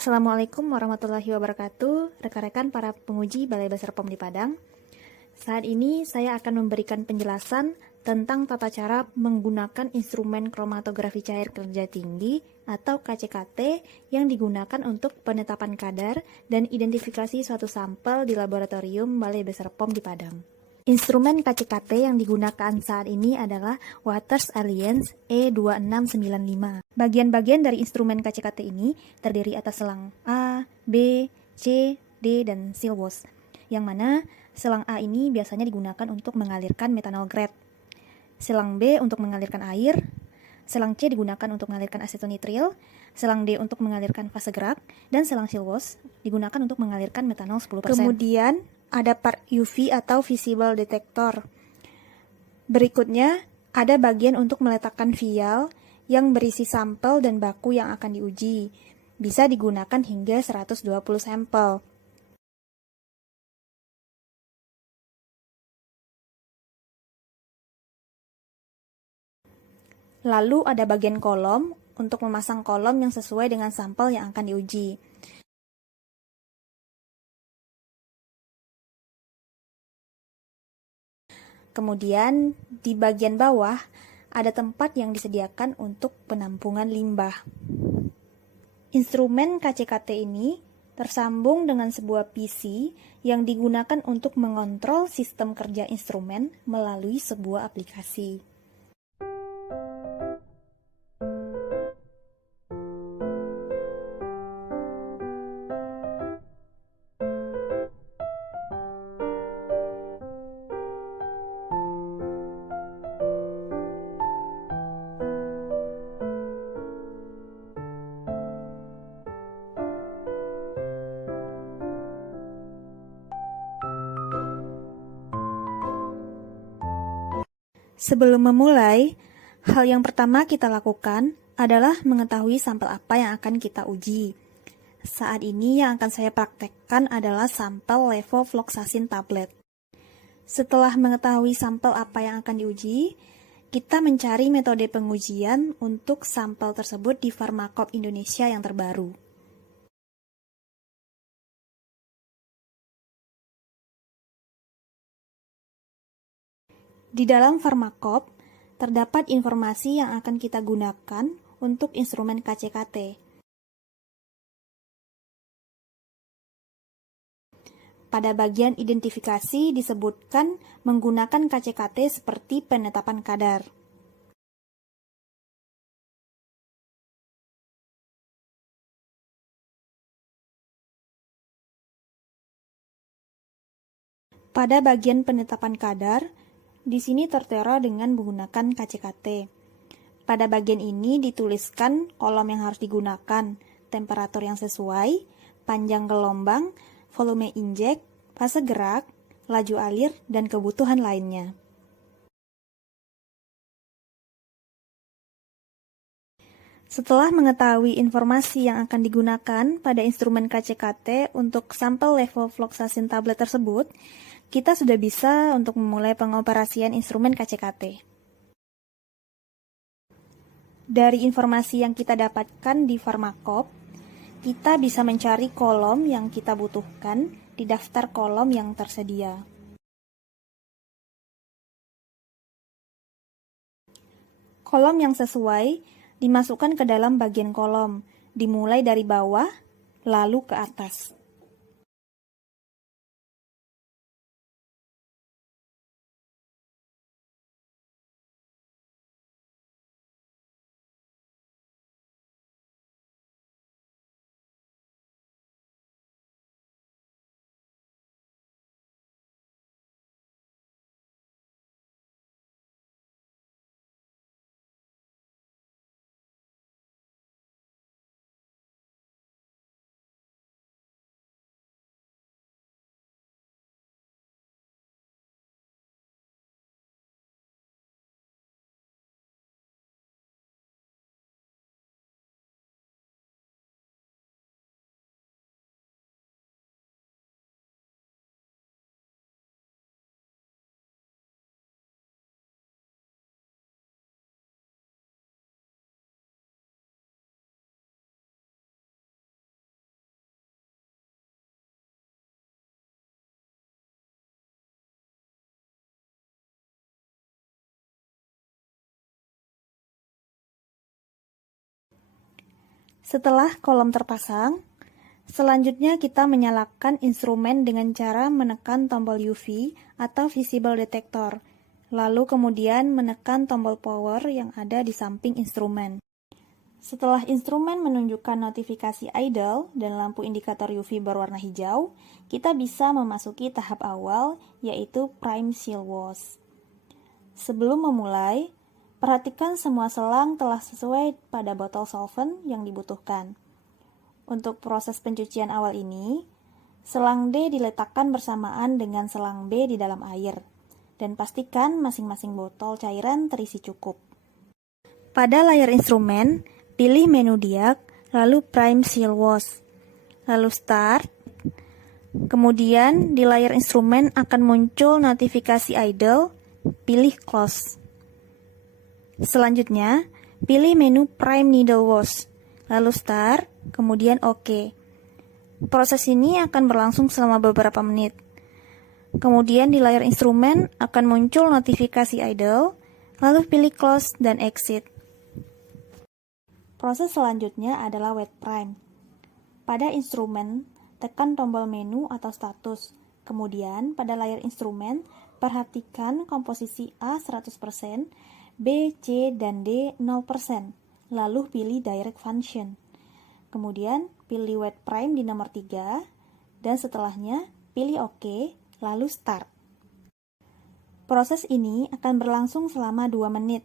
Assalamualaikum warahmatullahi wabarakatuh, rekan-rekan para penguji Balai Besar POM di Padang. Saat ini saya akan memberikan penjelasan tentang tata cara menggunakan instrumen kromatografi cair kerja tinggi atau KCKT yang digunakan untuk penetapan kadar dan identifikasi suatu sampel di laboratorium Balai Besar POM di Padang. Instrumen KCKT yang digunakan saat ini adalah Waters Alliance E2695. Bagian-bagian dari instrumen KCKT ini terdiri atas selang A, B, C, D, dan silwos, yang mana selang A ini biasanya digunakan untuk mengalirkan metanol grade, selang B untuk mengalirkan air, selang C digunakan untuk mengalirkan asetonitril, selang D untuk mengalirkan fase gerak, dan selang silwos digunakan untuk mengalirkan metanol 10%. Kemudian ada part UV atau visible detector. Berikutnya ada bagian untuk meletakkan vial yang berisi sampel dan baku yang akan diuji. Bisa digunakan hingga 120 sampel. Lalu ada bagian kolom untuk memasang kolom yang sesuai dengan sampel yang akan diuji. Kemudian di bagian bawah ada tempat yang disediakan untuk penampungan limbah. Instrumen KCKT ini tersambung dengan sebuah PC yang digunakan untuk mengontrol sistem kerja instrumen melalui sebuah aplikasi. Sebelum memulai, hal yang pertama kita lakukan adalah mengetahui sampel apa yang akan kita uji. Saat ini yang akan saya praktekkan adalah sampel levofloxacin tablet. Setelah mengetahui sampel apa yang akan diuji, kita mencari metode pengujian untuk sampel tersebut di Pharmacope Indonesia yang terbaru. Di dalam Pharmacope, terdapat informasi yang akan kita gunakan untuk instrumen KCKT. Pada bagian identifikasi disebutkan menggunakan KCKT seperti penetapan kadar. Pada bagian penetapan kadar, di sini tertera dengan menggunakan KCKT. Pada bagian ini dituliskan kolom yang harus digunakan, temperatur yang sesuai, panjang gelombang, volume injek, fase gerak, laju alir, dan kebutuhan lainnya. Setelah mengetahui informasi yang akan digunakan pada instrumen KCKT untuk sampel levofloxacin tablet tersebut, kita sudah bisa untuk memulai pengoperasian instrumen KCKT. Dari informasi yang kita dapatkan di Pharmacope, kita bisa mencari kolom yang kita butuhkan di daftar kolom yang tersedia. Kolom yang sesuai dimasukkan ke dalam bagian kolom, dimulai dari bawah, lalu ke atas. Setelah kolom terpasang, selanjutnya kita menyalakan instrumen dengan cara menekan tombol UV atau visible detector, lalu kemudian menekan tombol power yang ada di samping instrumen. Setelah instrumen menunjukkan notifikasi idle dan lampu indikator UV berwarna hijau, kita bisa memasuki tahap awal, yaitu prime seal wash. Sebelum memulai, perhatikan semua selang telah sesuai pada botol solvent yang dibutuhkan. Untuk proses pencucian awal ini, selang D diletakkan bersamaan dengan selang B di dalam air, dan pastikan masing-masing botol cairan terisi cukup. Pada layar instrumen, pilih menu diag, lalu Prime Seal Wash, lalu Start. Kemudian di layar instrumen akan muncul notifikasi idle, pilih Close. Selanjutnya, pilih menu Prime Needle Wash, lalu Start, kemudian OK. Proses ini akan berlangsung selama beberapa menit. Kemudian di layar instrumen akan muncul notifikasi idle, lalu pilih Close dan Exit. Proses selanjutnya adalah Wet Prime. Pada instrumen, tekan tombol menu atau status. Kemudian pada layar instrumen, perhatikan komposisi A 100%, B, C, dan D 0%. Lalu pilih Direct Function. Kemudian pilih Wet Prime di nomor 3, dan setelahnya pilih OK, lalu Start. Proses ini akan berlangsung selama 2 menit.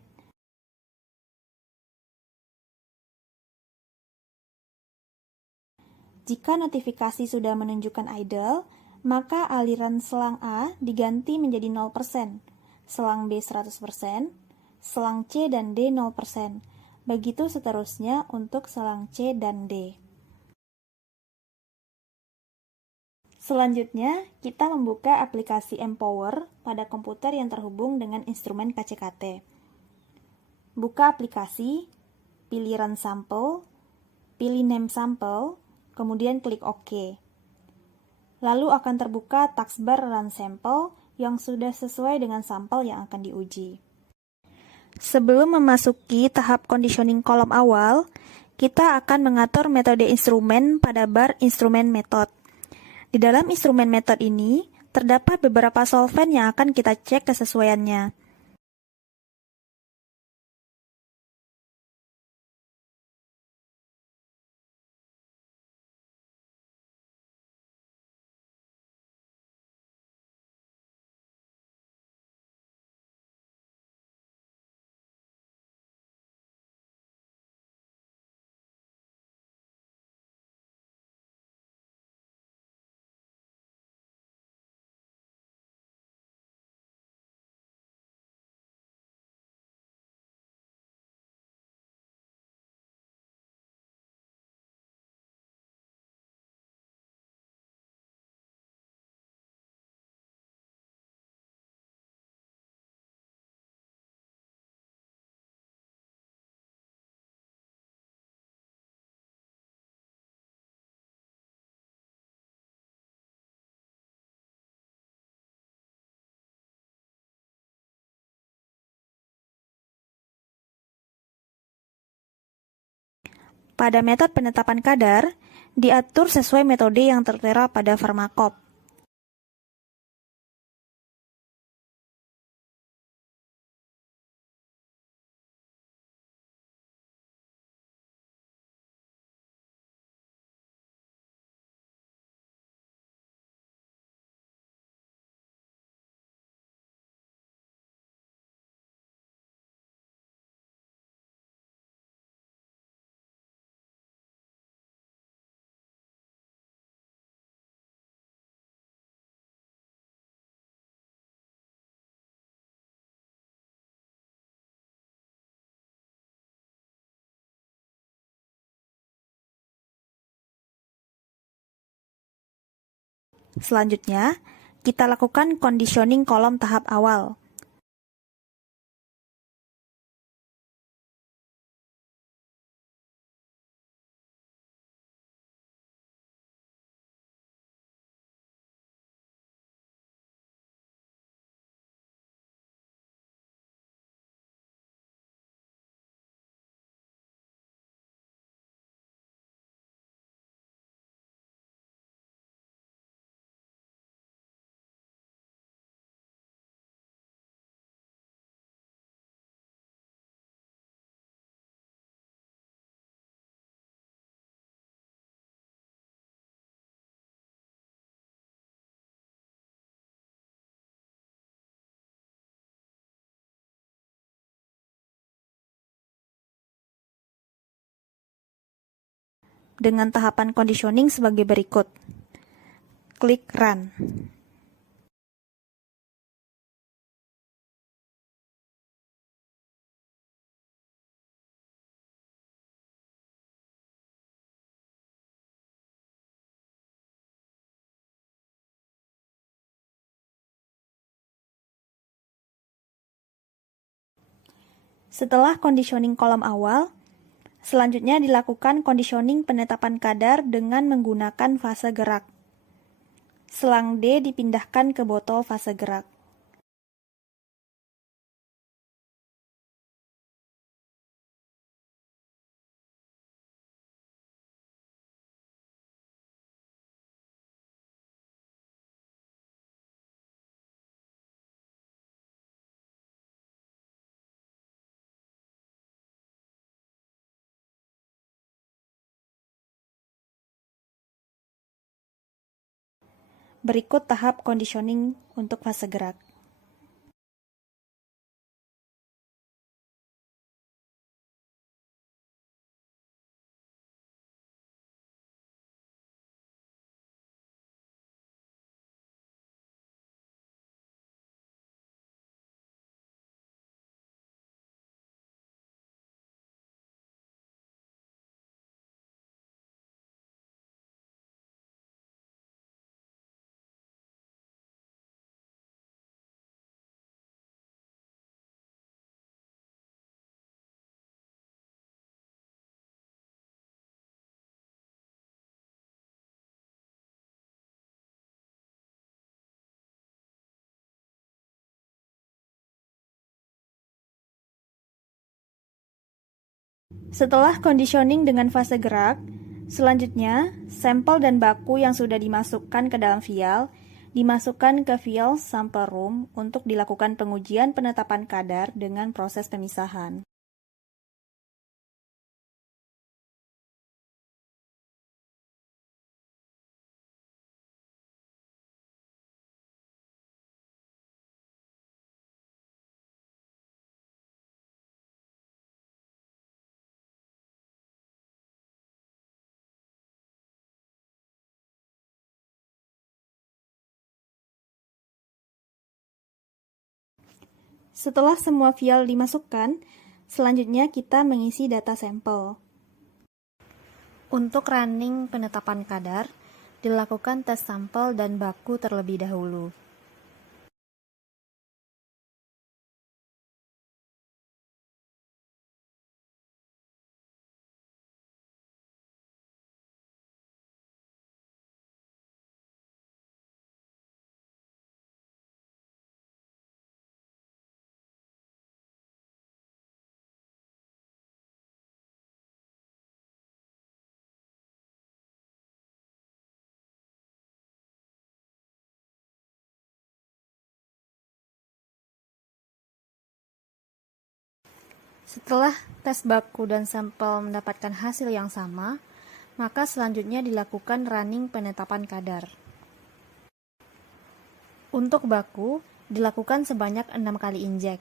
Jika notifikasi sudah menunjukkan idle, maka aliran selang A diganti menjadi 0%, selang B 100%, selang C dan D 0%. Begitu seterusnya untuk selang C dan D. Selanjutnya, kita membuka aplikasi Empower pada komputer yang terhubung dengan instrumen KCKT. Buka aplikasi, pilih Run Sample, pilih Name Sample, kemudian klik OK. Lalu akan terbuka taskbar Run Sample yang sudah sesuai dengan sampel yang akan diuji. Sebelum memasuki tahap conditioning kolom awal, kita akan mengatur metode instrumen pada bar instrumen method. Di dalam instrumen method ini, terdapat beberapa solvent yang akan kita cek kesesuaiannya. Pada metode penetapan kadar, diatur sesuai metode yang tertera pada Pharmacop. Selanjutnya, kita lakukan conditioning kolom tahap awal. dengan tahapan conditioning sebagai berikut. Klik Run. Setelah conditioning kolom awal, selanjutnya dilakukan conditioning penetapan kadar dengan menggunakan fase gerak. Selang D dipindahkan ke botol fase gerak. Berikut tahap conditioning untuk fase gerak. Setelah conditioning dengan fase gerak, selanjutnya sampel dan baku yang sudah dimasukkan ke dalam vial dimasukkan ke vial sample room untuk dilakukan pengujian penetapan kadar dengan proses pemisahan. Setelah semua vial dimasukkan, selanjutnya kita mengisi data sampel. Untuk running penetapan kadar, dilakukan tes sampel dan baku terlebih dahulu. Setelah tes baku dan sampel mendapatkan hasil yang sama, maka selanjutnya dilakukan running penetapan kadar. Untuk baku, dilakukan sebanyak 6 kali injek.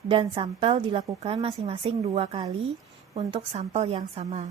Dan sampel dilakukan masing-masing 2 kali untuk sampel yang sama.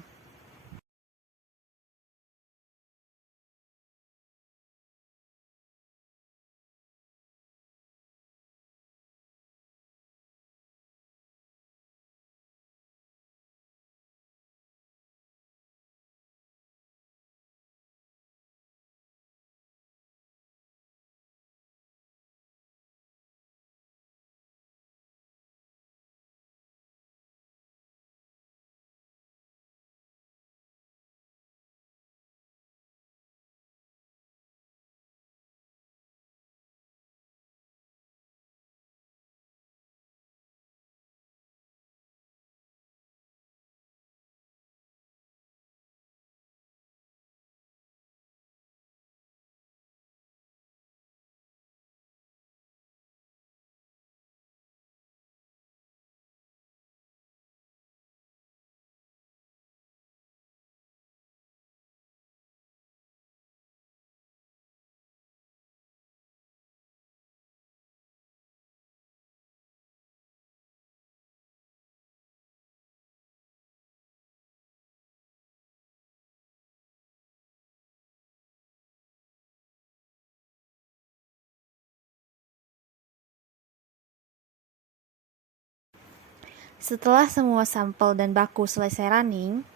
Setelah semua sampel dan baku selesai running,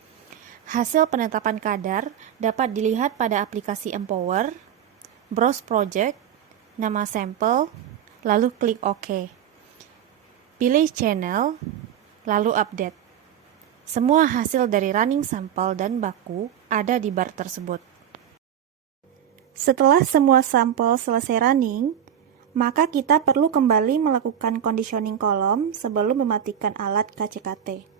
hasil penetapan kadar dapat dilihat pada aplikasi Empower, browse project, nama sampel, lalu klik OK. Pilih channel, lalu update. Semua hasil dari running sampel dan baku ada di bar tersebut. Setelah semua sampel selesai running, maka kita perlu kembali melakukan conditioning kolom sebelum mematikan alat KCKT.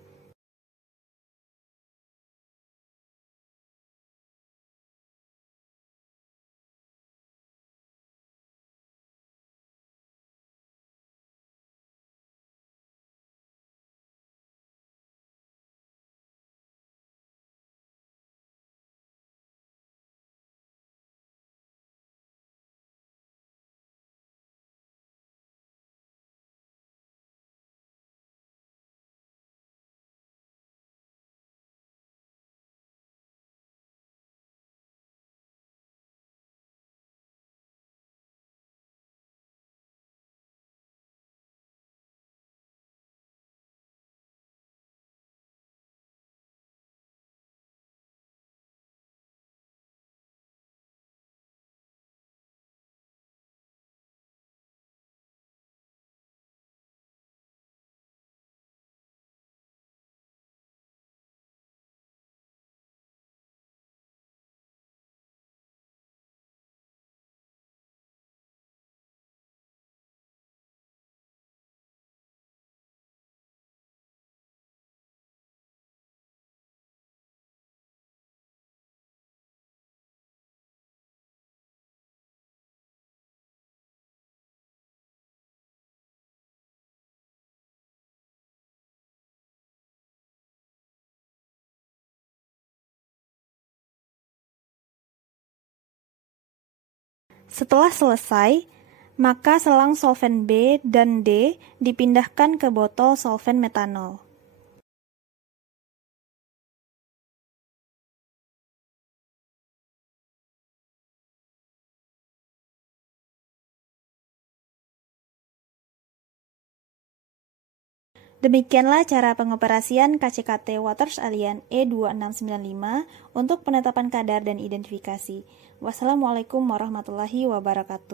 Setelah selesai, maka selang solvent B dan D dipindahkan ke botol solvent metanol. Demikianlah cara pengoperasian KCKT Waters Alliance E2695 untuk penetapan kadar dan identifikasi. Wassalamualaikum warahmatullahi wabarakatuh.